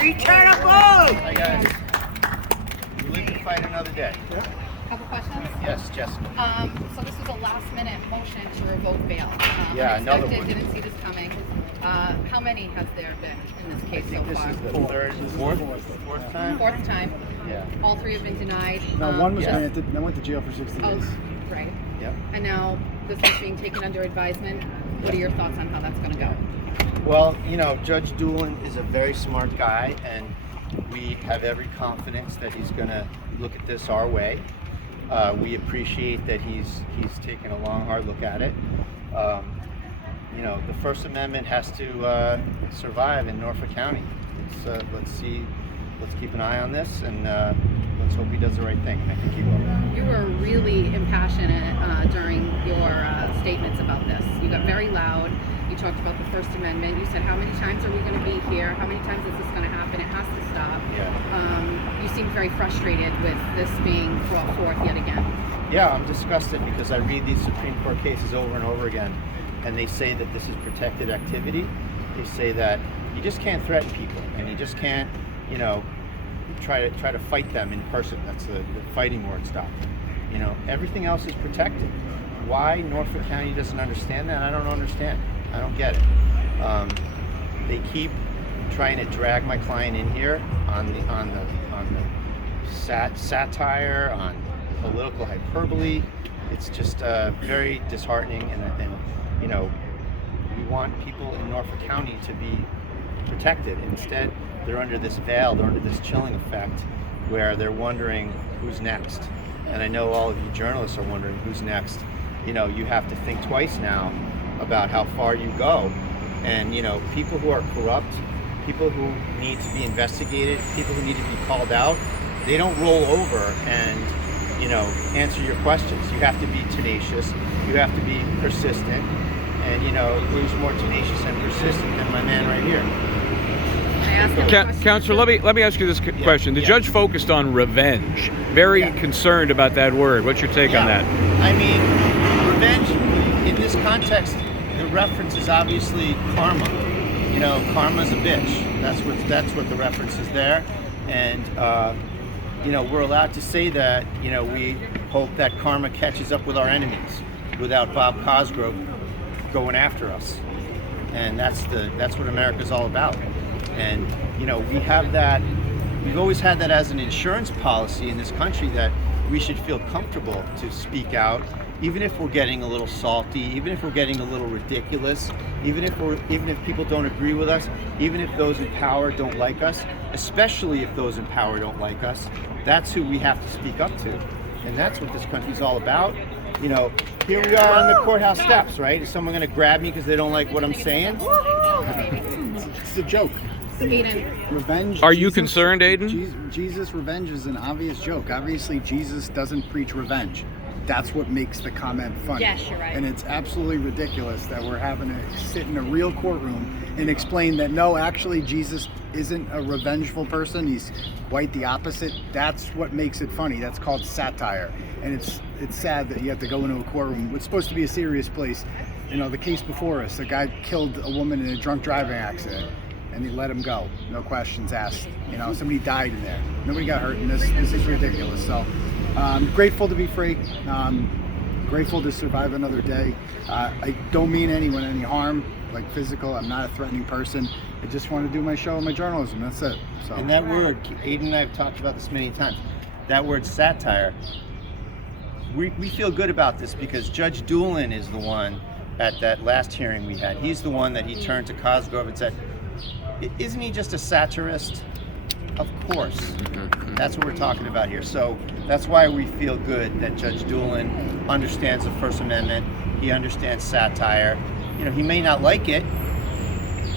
Return a vote! Hi guys. You live to fight another day. Couple questions? Yes, Jessica. So this was a last-minute motion to revoke bail. Yeah, another one. Didn't see this coming. How many has there been in this I case so think this far? is the fourth time. Fourth time. Yeah. All three have been denied. No, one was Yeah. granted, and I went to jail for 60 Oh, days. right. Yep. And now this is being taken under advisement. What are your thoughts on how that's going to go? Well, you know, Judge Doolin is a very smart guy, and we have every confidence that he's going to look at this our way. We appreciate that he's taken a long, hard look at it. You know, the First Amendment has to survive in Norfolk County. Let's keep an eye on this, and let's hope he does the right thing. And I think he will. You were really impassioned during your statements about this. You got very loud. You talked about the First Amendment. You said, how many times are we going to be here? How many times is this going to happen? It has to stop. Yeah. You seemed very frustrated with this being brought forth yet again. Yeah, I'm disgusted because I read these Supreme Court cases over and over again, and they say that this is protected activity. They say that you just can't threaten people, and you just can't, you know, try to fight them in person. That's the fighting word stop. You know, everything else is protected. Why Norfolk County doesn't understand that, I don't understand. I don't get it. They keep trying to drag my client in here on the satire, on political hyperbole. It's just very disheartening, and you know, we want people in Norfolk County to be protected. Instead, they're under this veil, they're under this chilling effect where they're wondering who's next. And I know all of you journalists are wondering who's next. You know, you have to think twice now about how far you go. And you know, people who are corrupt, people who need to be investigated, people who need to be called out, they don't roll over and, you know, answer your questions. You have to be tenacious, you have to be persistent, and you know, who's more tenacious and persistent than my man right here? Counselor, let me ask you this question. The judge focused on revenge. Very concerned about that word. What's your take on that? I mean, revenge, in this context, the reference is obviously karma. You know, karma's a bitch. That's what the reference is there. And, you know, we're allowed to say that, you know, we hope that karma catches up with our enemies without Bob Cosgrove going after us. And that's what America's all about. And, you know, we've always had that as an insurance policy in this country, that we should feel comfortable to speak out, even if we're getting a little salty, even if we're getting a little ridiculous, even if people don't agree with us, even if those in power don't like us, especially if those in power don't like us. That's who we have to speak up to. And that's what this country's all about. You know, here we are on the courthouse steps, right? Is someone going to grab me because they don't like what I'm saying? It's a joke. Aidan. Revenge. Are you concerned, Aidan? Jesus' revenge is an obvious joke. Obviously, Jesus doesn't preach revenge. That's what makes the comment funny. Yes, you're right. And it's absolutely ridiculous that we're having to sit in a real courtroom and explain that no, actually, Jesus isn't a revengeful person. He's quite the opposite. That's what makes it funny. That's called satire. And it's sad that you have to go into a courtroom. It's supposed to be a serious place. You know, the case before us, a guy killed a woman in a drunk driving accident, and they let him go, no questions asked. You know, somebody died in there. Nobody got hurt in this. This is ridiculous. So I'm grateful to be free. Grateful to survive another day. I don't mean anyone any harm, like physical. I'm not a threatening person. I just want to do my show and my journalism. That's it. So. And that word, Aidan and I have talked about this many times, that word satire, we feel good about this because Judge Doolin is the one at that last hearing we had. He's the one that he turned to Cosgrove and said, isn't he just a satirist? Of course. That's what we're talking about here. So that's why we feel good that Judge Doolin understands the First Amendment. He understands satire. You know, he may not like it,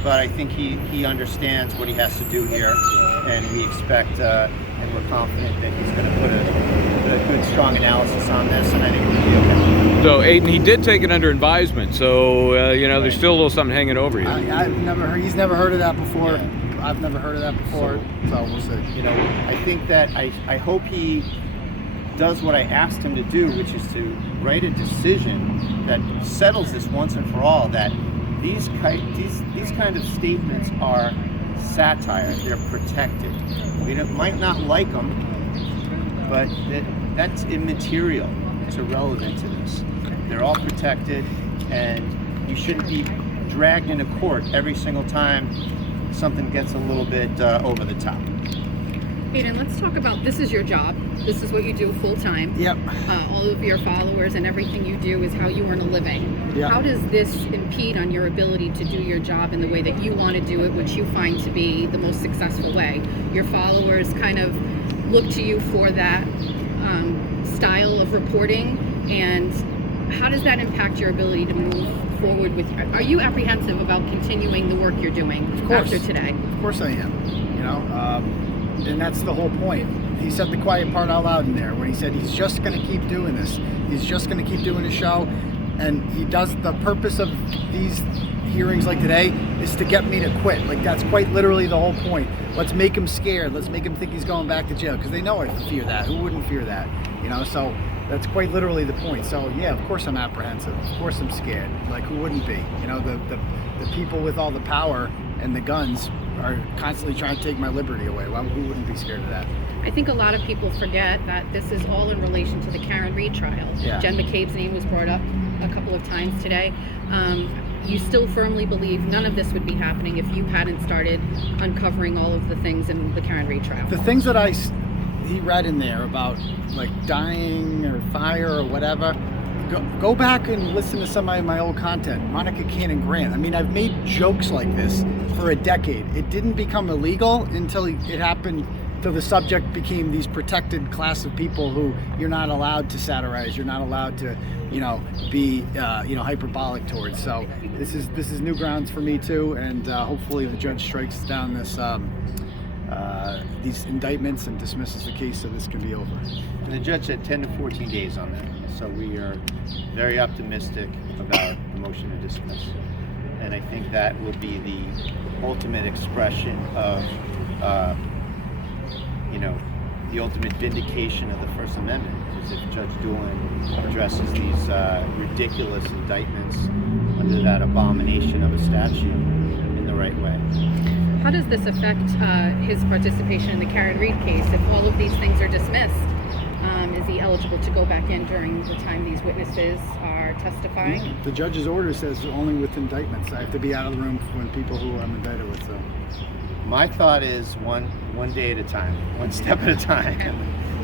but I think he understands what he has to do here, and we expect and we're confident that he's going to put a good, strong analysis on this, and I think we'll be okay. So, Aidan, he did take it under advisement, so, you know, there's still a little something hanging over you. He's never heard of that before. Yeah. I've never heard of that before, so we'll see. You know, I think that I hope he does what I asked him to do, which is to write a decision that settles this once and for all, that these kind of statements are satire. They're protected. We might not like them, but that's immaterial. It's irrelevant to this. They're all protected, and you shouldn't be dragged into court every single time something gets a little bit over the top. Aidan, let's talk about, this is your job. This is what you do full time. Yep. All of your followers and everything you do is how you earn a living. Yep. How does this impede on your ability to do your job in the way that you want to do it, which you find to be the most successful way? Your followers kind of look to you for that style of reporting, and how does that impact your ability to move forward with? Are you apprehensive about continuing the work you're doing after today? Of course I am. You know, and that's the whole point. He said the quiet part out loud in there when he said he's just going to keep doing this. He's just going to keep doing his show, and he does. The purpose of these hearings like today is to get me to quit. Like, that's quite literally the whole point. Let's make him scared. Let's make him think he's going back to jail, because they know I fear that. Who wouldn't fear that? You know, so that's quite literally the point. So yeah, of course I'm apprehensive. Of course I'm scared. Like, who wouldn't be? You know, the people with all the power and the guns are constantly trying to take my liberty away. Well, who wouldn't be scared of that? I think a lot of people forget that this is all in relation to the Karen Reed trial. Yeah. Jen McCabe's name was brought up a couple of times today. You still firmly believe none of this would be happening if you hadn't started uncovering all of the things in the Karen Reed trial. The things that he read in there about like dying or fire or whatever, go back and listen to some of my old content. Monica Cannon Grant. I mean, I've made jokes like this for a decade. It didn't become illegal until it happened. So the subject became these protected class of people who you're not allowed to satirize. You're not allowed to, be, hyperbolic towards. So this is new grounds for me too, and hopefully the judge strikes down these indictments and dismisses the case so this can be over. And the judge said 10 to 14 days on that. So we are very optimistic about the motion to dismiss. And I think that will be the ultimate expression of, the ultimate vindication of the First Amendment. Is if Judge Doolin addresses these ridiculous indictments under that abomination of a statute in the right way. How does this affect his participation in the Karen Reed case? If all of these things are dismissed, is he eligible to go back in during the time these witnesses are testifying? Yeah, the judge's order says only with indictments. I have to be out of the room when people who I'm indicted with. So my thought is one day at a time, one step at a time. Okay.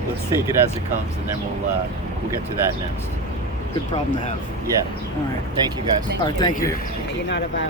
Let's take it as it comes, and then we'll get to that next. good problem to have. Yeah. All right. Thank you, guys. All right. Thank you. You're not a violent